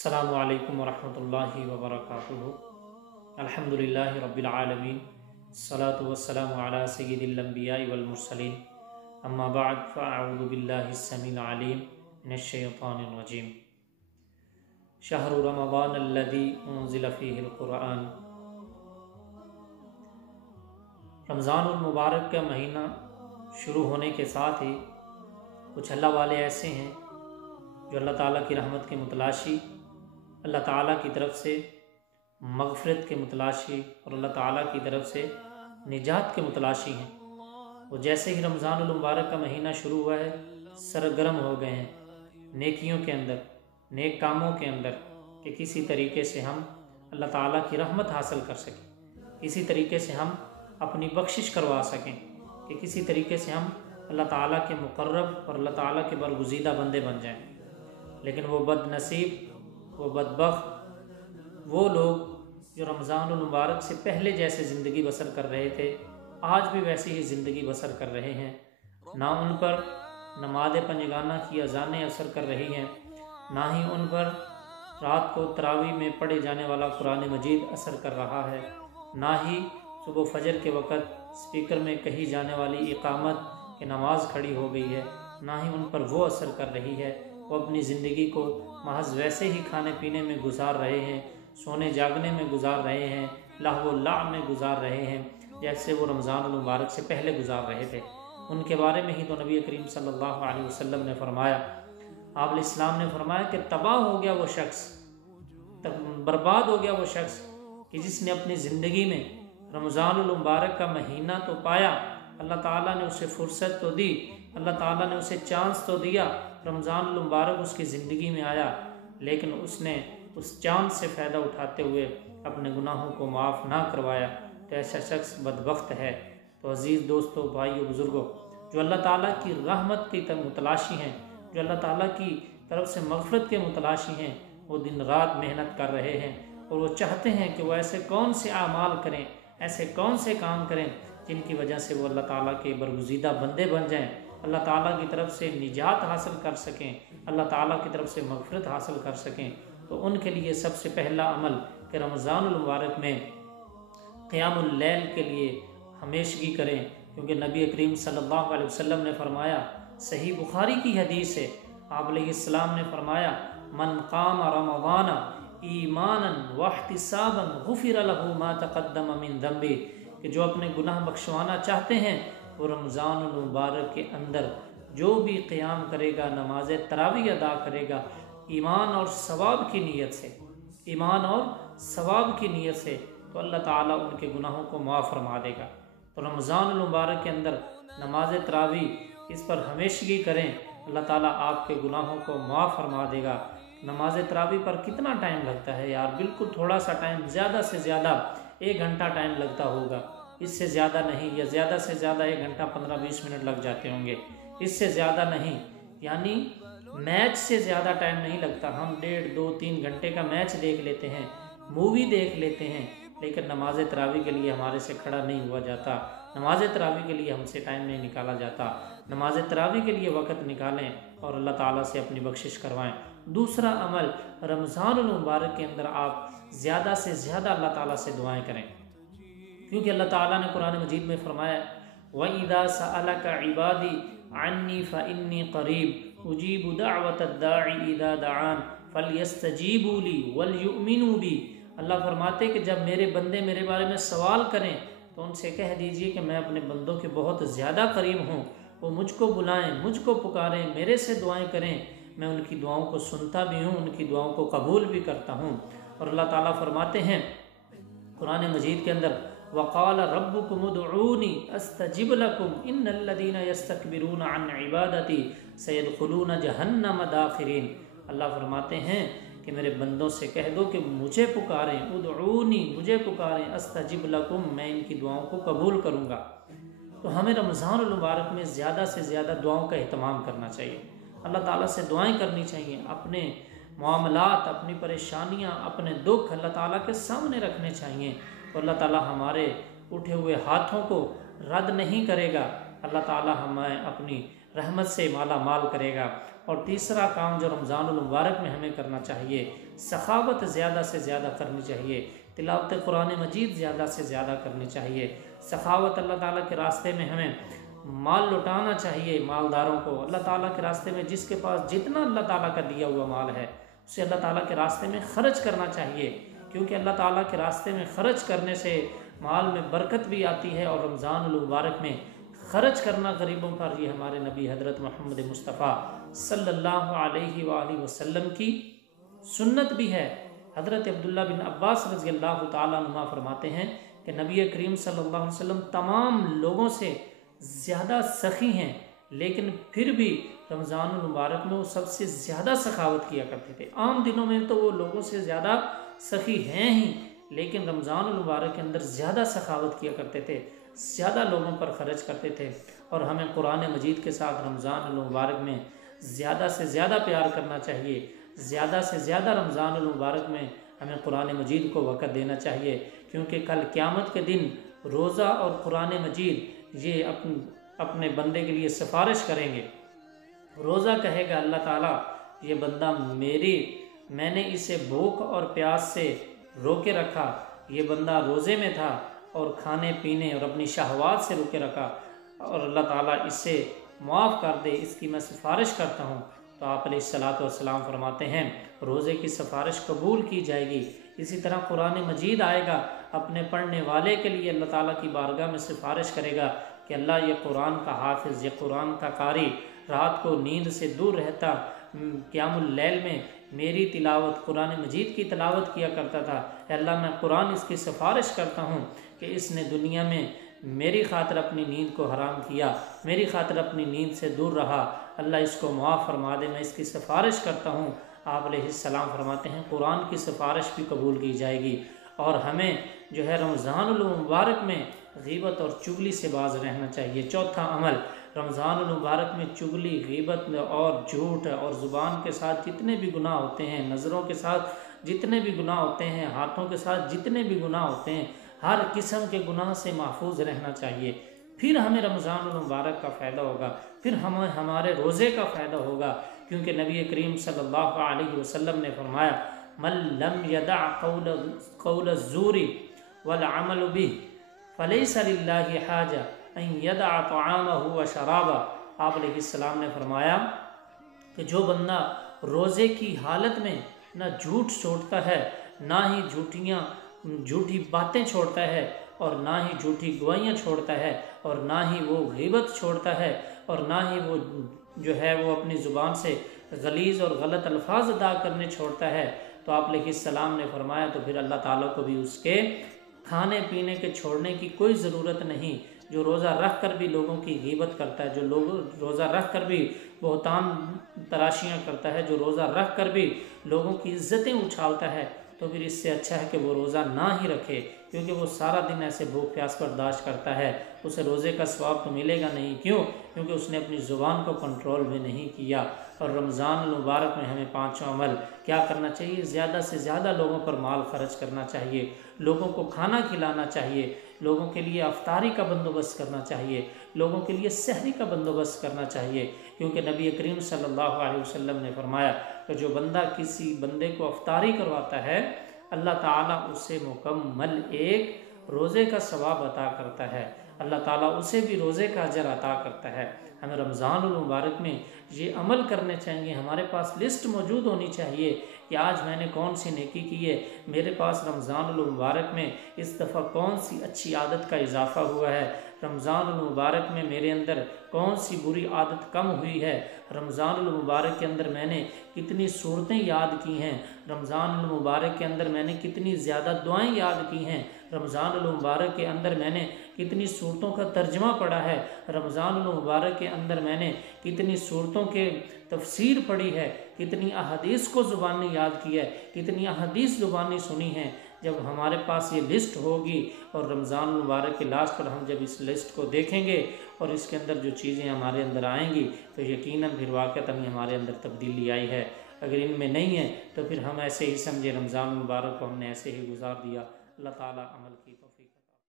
السلام علیکم ورحمۃ اللہ وبرکاتہ۔ الحمدللہ رب العالمین، الصلاۃ والسلام علی سید الانبیاء والمرسلین، اما بعد فاعوذ باللہ السمیع العلیم من الشیطان الرجیم۔ شہر رمضان الذی انزل فیہ القرآن۔ رمضان المبارک کا مہینہ شروع ہونے کے ساتھ ہی کچھ اللہ والے ایسے ہیں جو اللہ تعالیٰ کی رحمت کے متلاشی، اللہ تعالیٰ کی طرف سے مغفرت کے متلاشی اور اللہ تعالیٰ کی طرف سے نجات کے متلاشی ہیں۔ وہ جیسے ہی رمضان المبارک کا مہینہ شروع ہوا ہے سرگرم ہو گئے ہیں نیکیوں کے اندر، نیک کاموں کے اندر، کہ کسی طریقے سے ہم اللہ تعالیٰ کی رحمت حاصل کر سکیں، کسی طریقے سے ہم اپنی بخشش کروا سکیں، کہ کسی طریقے سے ہم اللہ تعالیٰ کے مقرب اور اللہ تعالیٰ کے برگزیدہ بندے بن جائیں۔ لیکن وہ بد نصیب، وہ بدبخت، وہ لوگ جو رمضان المبارک سے پہلے جیسے زندگی بسر کر رہے تھے آج بھی ویسی ہی زندگی بسر کر رہے ہیں، نہ ان پر نماز پنجگانہ کی اذانیں اثر کر رہی ہیں، نہ ہی ان پر رات کو تراویح میں پڑھے جانے والا قرآن مجید اثر کر رہا ہے، نہ ہی صبح فجر کے وقت اسپیکر میں کہی جانے والی اقامت کہ نماز کھڑی ہو گئی ہے، نہ ہی ان پر وہ اثر کر رہی ہے۔ وہ اپنی زندگی کو محض ویسے ہی کھانے پینے میں گزار رہے ہیں، سونے جاگنے میں گزار رہے ہیں، لہو و لعب میں گزار رہے ہیں، جیسے وہ رمضان المبارک سے پہلے گزار رہے تھے۔ ان کے بارے میں ہی تو نبی کریم صلی اللہ علیہ وسلم نے فرمایا، آپ علیہ السلام نے فرمایا کہ تباہ ہو گیا وہ شخص، برباد ہو گیا وہ شخص کہ جس نے اپنی زندگی میں رمضان المبارک کا مہینہ تو پایا، اللہ تعالیٰ نے اسے فرصت تو دی، اللہ تعالیٰ نے اسے چانس تو دیا، رمضان المبارک اس کی زندگی میں آیا، لیکن اس نے اس چانس سے فائدہ اٹھاتے ہوئے اپنے گناہوں کو معاف نہ کروایا، تو ایسا شخص بدبخت ہے۔ تو عزیز دوستو، بھائیو، بزرگوں، جو اللہ تعالیٰ کی رحمت کی متلاشی ہیں، جو اللہ تعالیٰ کی طرف سے مغفرت کے متلاشی ہیں، وہ دن رات محنت کر رہے ہیں اور وہ چاہتے ہیں کہ وہ ایسے کون سے اعمال کریں، ایسے کون سے کام کریں جن کی وجہ سے وہ اللہ تعالیٰ کے برگزیدہ بندے بن جائیں، اللہ تعالیٰ کی طرف سے نجات حاصل کر سکیں، اللہ تعالیٰ کی طرف سے مغفرت حاصل کر سکیں۔ تو ان کے لیے سب سے پہلا عمل کہ رمضان المبارک میں قیام اللیل کے لیے ہمیشگی کریں، کیونکہ نبی کریم صلی اللہ علیہ وسلم نے فرمایا، صحیح بخاری کی حدیث ہے، آپ علیہ السلام نے فرمایا، من قام رمضان ایمانا واحتسابا غفر له ما تقدم من ذنبه، کہ جو اپنے گناہ بخشوانا چاہتے ہیں وہ رمضان المبارک کے اندر جو بھی قیام کرے گا، نماز تراویح ادا کرے گا، ایمان اور ثواب کی نیت سے، ایمان اور ثواب کی نیت سے، تو اللہ تعالیٰ ان کے گناہوں کو معاف فرما دے گا۔ تو رمضان المبارک کے اندر نماز تراویح اس پر ہمیشگی کریں، اللہ تعالیٰ آپ کے گناہوں کو معاف فرما دے گا۔ نماز تراویح پر کتنا ٹائم لگتا ہے یار؟ بالکل تھوڑا سا ٹائم، زیادہ سے زیادہ 1 گھنٹہ ٹائم لگتا ہوگا، اس سے زیادہ نہیں، یا زیادہ سے زیادہ 1 گھنٹہ 15-20 منٹ لگ جاتے ہوں گے، اس سے زیادہ نہیں، یعنی میچ سے زیادہ ٹائم نہیں لگتا۔ ہم 1.5، 2، 3 گھنٹے کا میچ دیکھ لیتے ہیں، مووی دیکھ لیتے ہیں، لیکن نماز تراویح کے لیے ہمارے سے کھڑا نہیں ہوا جاتا، نماز تراویح کے لیے ہم سے ٹائم نہیں نکالا جاتا۔ نماز تراویح کے لیے وقت نکالیں اور اللہ تعالیٰ سے اپنی بخشش کروائیں۔ دوسرا عمل، رمضان المبارک کے اندر آپ زیادہ سے زیادہ اللہ تعالیٰ سے دعائیں کریں، کیونکہ اللہ تعالیٰ نے قرآن مجید میں فرمایا، وَإِذَا سَأَلَكَ عِبَادِي عَنِّي فَإِنِّي قَرِيبٌ أُجِيبُ دَعْوَةَ الدَّاعِ إِذَا دَعَانِ فَلْيَسْتَجِيبُوا لِي وَلْيُؤْمِنُوا بِي۔ اللہ فرماتے کہ جب میرے بندے میرے بارے میں سوال کریں تو ان سے کہہ دیجئے کہ میں اپنے بندوں کے بہت زیادہ قریب ہوں، وہ مجھ کو بلائیں، مجھ کو پکاریں، میرے سے دعائیں کریں، میں ان کی دعاؤں کو سنتا بھی ہوں، ان کی دعاؤں کو قبول بھی کرتا ہوں۔ اور اللہ تعالیٰ فرماتے ہیں قرآن مجید کے اندر، وَقَالَ رَبُّكُمُ ادْعُونِي أَسْتَجِبْ لَكُمْ إِنَّ الَّذِينَ يَسْتَكْبِرُونَ عَنْ عِبَادَتِي سَيَدْخُلُونَ جَهَنَّمَ دَاخِرِينَ۔ اللہ فرماتے ہیں کہ میرے بندوں سے کہہ دو کہ مجھے پکاریں، ادعونی، مجھے پکاریں، استجب لکم، میں ان کی دعاؤں کو قبول کروں گا۔ تو ہمیں رمضان المبارک میں زیادہ سے زیادہ دعاؤں کا اہتمام کرنا چاہیے، اللہ تعالیٰ سے دعائیں کرنی چاہیے، اپنے معاملات، اپنی پریشانیاں، اپنے دکھ اللہ تعالیٰ کے سامنے رکھنے چاہیے، اور اللہ تعالیٰ ہمارے اٹھے ہوئے ہاتھوں کو رد نہیں کرے گا، اللہ تعالیٰ ہمیں اپنی رحمت سے مالا مال کرے گا۔ اور تیسرا کام جو رمضان المبارک میں ہمیں کرنا چاہیے، سخاوت زیادہ سے زیادہ کرنی چاہیے، تلاوت قرآن مجید زیادہ سے زیادہ کرنی چاہیے۔ سخاوت اللہ تعالیٰ کے راستے میں ہمیں مال لٹانا چاہیے، مالداروں کو اللہ تعالیٰ کے راستے میں جس کے پاس جتنا اللہ تعالیٰ کا دیا ہوا مال ہے اسے اللہ تعالیٰ کے راستے میں خرچ کرنا چاہیے، کیونکہ اللہ تعالیٰ کے راستے میں خرچ کرنے سے مال میں برکت بھی آتی ہے، اور رمضان المبارک میں خرچ کرنا غریبوں پر یہ ہمارے نبی حضرت محمد مصطفیٰ صلی اللہ علیہ وآلہ وسلم کی سنت بھی ہے۔ حضرت عبداللہ بن عباس رضی اللہ تعالیٰ عنہ فرماتے ہیں کہ نبی کریم صلی اللہ علیہ وسلم تمام لوگوں سے زیادہ سخی ہیں، لیکن پھر بھی رمضان المبارک میں وہ سب سے زیادہ سخاوت کیا کرتے تھے۔ عام دنوں میں تو وہ لوگوں سے زیادہ سخی ہیں ہی، لیکن رمضان المبارک کے اندر زیادہ سخاوت کیا کرتے تھے، زیادہ لوگوں پر خرچ کرتے تھے۔ اور ہمیں قرآن مجید کے ساتھ رمضان المبارک میں زیادہ سے زیادہ پیار کرنا چاہیے، زیادہ سے زیادہ رمضان المبارک میں ہمیں قرآن مجید کو وقت دینا چاہیے، کیونکہ کل قیامت کے دن روزہ اور قرآن مجید یہ اپنے بندے کے لیے سفارش کریں گے۔ روزہ کہے گا اللہ تعالیٰ یہ بندہ میں نے اسے بھوک اور پیاس سے روکے رکھا، یہ بندہ روزے میں تھا اور کھانے پینے اور اپنی شہوات سے روکے رکھا، اور اللہ تعالیٰ اسے معاف کر دے، اس کی میں سفارش کرتا ہوں۔ تو آپ علیہ الصلاۃ والسلام فرماتے ہیں روزے کی سفارش قبول کی جائے گی۔ اسی طرح قرآن مجید آئے گا، اپنے پڑھنے والے کے لیے اللہ تعالیٰ کی بارگاہ میں سفارش کرے گا کہ اللہ یہ قرآن کا حافظ، یہ قرآن کا قاری، رات کو نیند سے دور رہتا، قیام اللیل میں میری تلاوت قرآن مجید کی تلاوت کیا کرتا تھا، اے اللہ میں قرآن اس کی سفارش کرتا ہوں کہ اس نے دنیا میں میری خاطر اپنی نیند کو حرام کیا، میری خاطر اپنی نیند سے دور رہا، اللہ اس کو معاف فرما دے، میں اس کی سفارش کرتا ہوں۔ آپ علیہ السلام فرماتے ہیں قرآن کی سفارش بھی قبول کی جائے گی۔ اور ہمیں جو ہے رمضان المبارک میں غیبت اور چغلی سے باز رہنا چاہیے۔ چوتھا عمل، رمضان المبارک میں چغلی، غیبت اور جھوٹ اور زبان کے ساتھ جتنے بھی گناہ ہوتے ہیں، نظروں کے ساتھ جتنے بھی گناہ ہوتے ہیں، ہاتھوں کے ساتھ جتنے بھی گناہ ہوتے ہیں، ہر قسم کے گناہ سے محفوظ رہنا چاہیے۔ پھر ہمیں رمضان المبارک کا فائدہ ہوگا، پھر ہمیں ہمارے روزے کا فائدہ ہوگا، کیونکہ نبی کریم صلی اللہ علیہ وسلم نے فرمایا من لم يدع قول الزور والعمل به فليس لله حاجة ان يدع طعامه وشرابه۔ آپ علیہ السلام نے فرمایا کہ جو بندہ روزے کی حالت میں نہ جھوٹ چھوڑتا ہے، نہ ہی جھوٹی باتیں چھوڑتا ہے، اور نہ ہی جھوٹی گوائیاں چھوڑتا ہے، اور نہ ہی وہ غیبت چھوڑتا ہے، اور نہ ہی وہ جو ہے وہ اپنی زبان سے غلیظ اور غلط الفاظ ادا کرنے چھوڑتا ہے، تو آپ علیہ السلام نے فرمایا تو پھر اللہ تعالیٰ کو بھی اس کے کھانے پینے کے چھوڑنے کی کوئی ضرورت نہیں۔ جو روزہ رکھ کر بھی لوگوں کی غیبت کرتا ہے، جو لوگ روزہ رکھ کر بھی بہتان تراشیاں کرتا ہے، جو روزہ رکھ کر بھی لوگوں کی عزتیں اچھالتا ہے، تو پھر اس سے اچھا ہے کہ وہ روزہ نہ ہی رکھے، کیونکہ وہ سارا دن ایسے بھوک پیاس برداشت کرتا ہے، اسے روزے کا ثواب تو ملے گا نہیں۔ کیوں؟ کیونکہ اس نے اپنی زبان کو کنٹرول بھی نہیں کیا۔ اور رمضان المبارک میں ہمیں پانچوں عمل کیا کرنا چاہیے؟ زیادہ سے زیادہ لوگوں پر مال خرچ کرنا چاہیے، لوگوں کو کھانا کھلانا چاہیے، لوگوں کے لیے افطاری کا بندوبست کرنا چاہیے، لوگوں کے لیے سحری کا بندوبست کرنا چاہیے، کیونکہ نبی کریم صلی اللہ علیہ وسلم نے فرمایا کہ جو بندہ کسی بندے کو افطاری کرواتا ہے، اللہ تعالیٰ اسے مکمل ایک روزے کا ثواب عطا کرتا ہے، اللہ تعالیٰ اسے بھی روزے کا اجر عطا کرتا ہے۔ ہمیں رمضان المبارک میں یہ عمل کرنے چاہیے، ہمارے پاس لسٹ موجود ہونی چاہیے کہ آج میں نے کون سی نیکی کی ہے، میرے پاس رمضان المبارک میں اس دفعہ کون سی اچھی عادت کا اضافہ ہوا ہے، رمضان المبارک میں میرے اندر کون سی بری عادت کم ہوئی ہے، رمضان المبارک کے اندر میں نے کتنی صورتیں یاد کی ہیں، رمضان المبارک کے اندر میں نے کتنی زیادہ دعائیں یاد کی ہیں، رمضان المبارک کے اندر میں نے کتنی صورتوں کا ترجمہ پڑھا ہے، رمضان المبارک کے اندر میں نے کتنی صورتوں کے تفسیر پڑھی ہے، کتنی احادیث کو زبانی یاد کی ہے، کتنی احادیث زبانی سنی ہیں۔ جب ہمارے پاس یہ لسٹ ہوگی اور رمضان المبارک کے لاسٹ پر ہم جب اس لسٹ کو دیکھیں گے اور اس کے اندر جو چیزیں ہمارے اندر آئیں گی تو یقیناً پھر واقعتاً ہمارے اندر تبدیلی آئی ہے۔ اگر ان میں نہیں ہے تو پھر ہم ایسے ہی سمجھے رمضان المبارک کو ہم نے ایسے ہی گزار دیا۔ اللہ تعالیٰ عمل کی